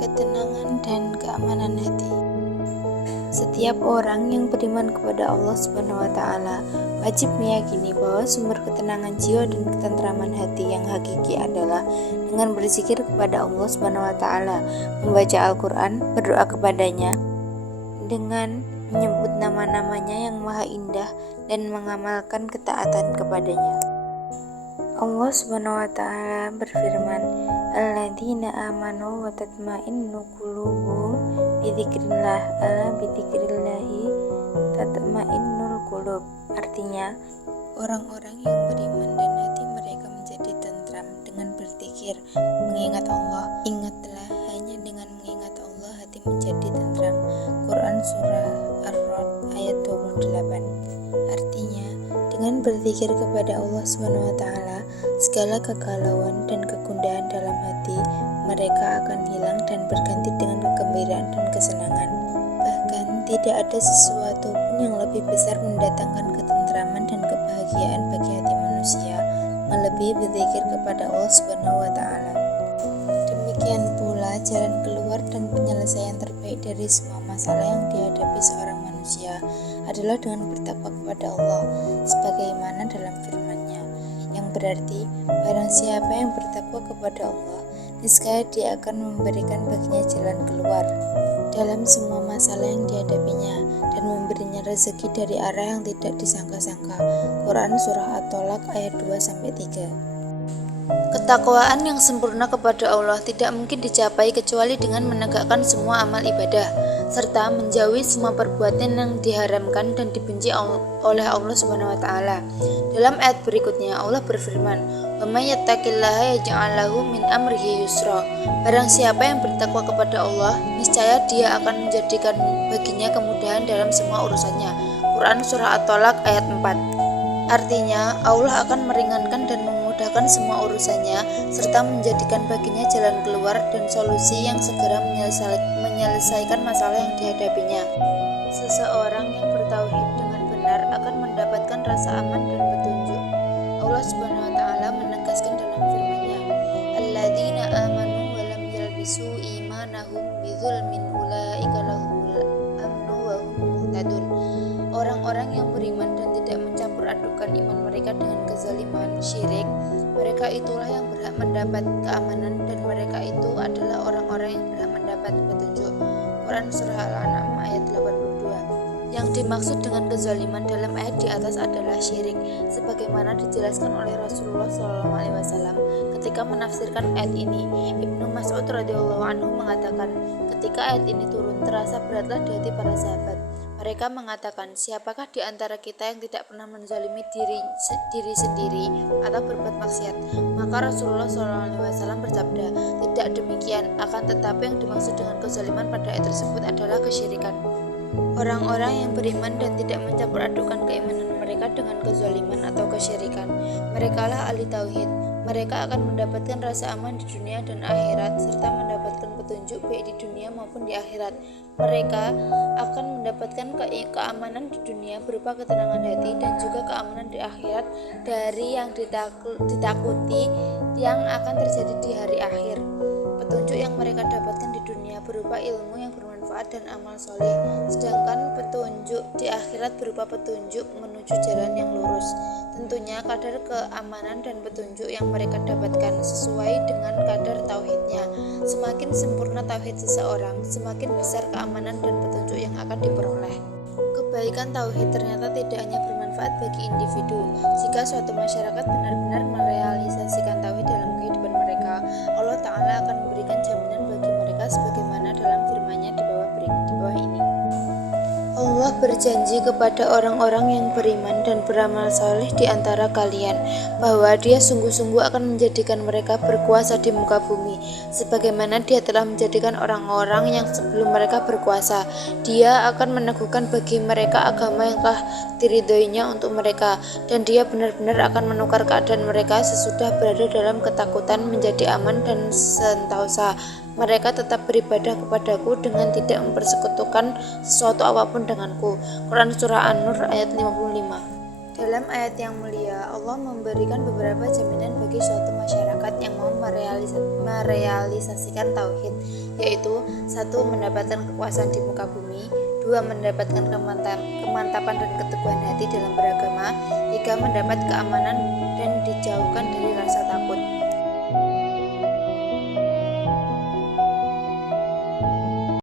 ketenangan dan keamanan hati. Setiap orang yang beriman kepada Allah Subhanahu wa taala wajib meyakini bahwa sumber ketenangan jiwa dan ketentraman hati yang hakiki adalah dengan berzikir kepada Allah Subhanahu wa taala, membaca Al-Qur'an, berdoa kepadanya dengan menyebut nama-namanya yang maha indah dan mengamalkan ketaatan kepadanya. Allah Subhanahu wa taala berfirman, "Alladzina amanu wa tatma'innu qulubuhum bidzikrillah, ala bidzikrillahi tatma'innul qulub." Artinya, orang-orang yang beriman dan hati mereka menjadi tentram dengan berzikir, mengingat Allah. Ingatlah, hanya dengan mengingat Allah hati menjadi tentram. Quran Surah Ar-Ra'd ayat 28. Artinya, dengan berzikir kepada Allah Subhanahu wa taala, segala kegalauan dan kegundahan dalam hati mereka akan hilang dan berganti dengan kegembiraan dan kesenangan. Bahkan tidak ada sesuatu pun yang lebih besar mendatangkan ketentraman dan kebahagiaan bagi hati manusia melebihi berzikir kepada Allah Subhanahu wa taala. Demikian pula jalan keluar dan penyelesaian terbaik dari semua masalah yang dihadapi seorang manusia adalah dengan bertakwa kepada Allah sebagaimana dalam firman-Nya, yang berarti barang siapa yang bertakwa kepada Allah, niscaya Dia akan memberikan baginya jalan keluar dalam semua masalah yang dihadapinya dan memberinya rezeki dari arah yang tidak disangka-sangka. Quran Surah At-Tolak ayat 2-3. Ketakwaan yang sempurna kepada Allah tidak mungkin dicapai kecuali dengan menegakkan semua amal ibadah serta menjauhi semua perbuatan yang diharamkan dan dibenci oleh Allah Subhanahu wa taala. Dalam ayat berikutnya Allah berfirman, "Wa may yattaqillaha yaj'al lahu min amrihi yusra." Barang siapa yang bertakwa kepada Allah, niscaya Dia akan menjadikan baginya kemudahan dalam semua urusannya. Quran Surah At-Tolak ayat 4. Artinya, Allah akan meringankan dan memudahkan semua urusannya serta menjadikan baginya jalan keluar dan solusi yang segera menyelesaikan masalah yang dihadapinya. Seseorang yang bertauhid dengan benar akan mendapatkan rasa aman dan petunjuk. Allah Subhanahu wa taala menegaskan dalam firman-Nya, "Alladzina amanu wa lam yalbisu imanahum bidzulmin ulaika lahumul amnu wa hum muhtadun." Orang-orang yang beriman dan tidak mencampur adukan iman mereka dengan kezaliman, syirik, mereka itulah yang berhak mendapat keamanan dan mereka itu adalah orang-orang yang berhak mendapat petunjuk. Quran Surah Al-An'am ayat 82. Yang dimaksud dengan kezaliman dalam ayat di atas adalah syirik, sebagaimana dijelaskan oleh Rasulullah SAW ketika menafsirkan ayat ini. Ibnu Mas'ud radhiyallahu anhu mengatakan, ketika ayat ini turun, terasa beratlah di hati para sahabat. Mereka mengatakan, siapakah di antara kita yang tidak pernah menzalimi diri sendiri atau berbuat maksiat? Maka Rasulullah SAW bersabda, tidak demikian, akan tetapi yang dimaksud dengan kezaliman pada ayat tersebut adalah kesyirikan. Orang-orang yang beriman dan tidak mencampur adukan keimanan mereka dengan kezaliman atau kesyirikan, merekalah ahli tauhid. Mereka akan mendapatkan rasa aman di dunia dan akhirat serta mendapatkan petunjuk baik di dunia maupun di akhirat. Mereka akan mendapatkan keamanan di dunia berupa ketenangan hati dan juga keamanan di akhirat dari yang ditakuti yang akan terjadi di hari akhir. Petunjuk yang mereka dapatkan di dunia berupa ilmu yang bermanfaat dan amal soleh, sedangkan petunjuk di akhirat berupa petunjuk menuju jalan yang lurus. Tentunya kadar keamanan dan petunjuk yang mereka dapatkan sesuai dengan kadar tauhidnya. Semakin sempurna tauhid seseorang, semakin besar keamanan dan petunjuk yang akan diperoleh. Kebaikan tauhid ternyata tidak hanya bermanfaat bagi individu. Jika suatu masyarakat benar-benar merealisasikan tauhid dalam kehidupan mereka, Allah Ta'ala akan memberikan jaminan bagi mereka sebagaimana dalam firman-Nya di bawah ini. Allah berjanji kepada orang-orang yang beriman dan beramal saleh di antara kalian bahwa Dia sungguh-sungguh akan menjadikan mereka berkuasa di muka bumi sebagaimana Dia telah menjadikan orang-orang yang sebelum mereka berkuasa. Dia akan meneguhkan bagi mereka agama yang telah diridhoinya untuk mereka, dan Dia benar-benar akan menukar keadaan mereka sesudah berada dalam ketakutan menjadi aman dan sentosa. Mereka tetap beribadah kepadaku dengan tidak mempersekutukan sesuatu apapun denganku. Quran Surah An-Nur ayat 55. Dalam ayat yang mulia, Allah memberikan beberapa jaminan bagi suatu masyarakat yang mau merealisasikan tauhid. yaitu 1. Mendapatkan kekuasaan di muka bumi, 2. Mendapatkan kemantapan dan keteguhan hati dalam beragama, 3. Mendapat keamanan dan dijauhkan dari rasa takut.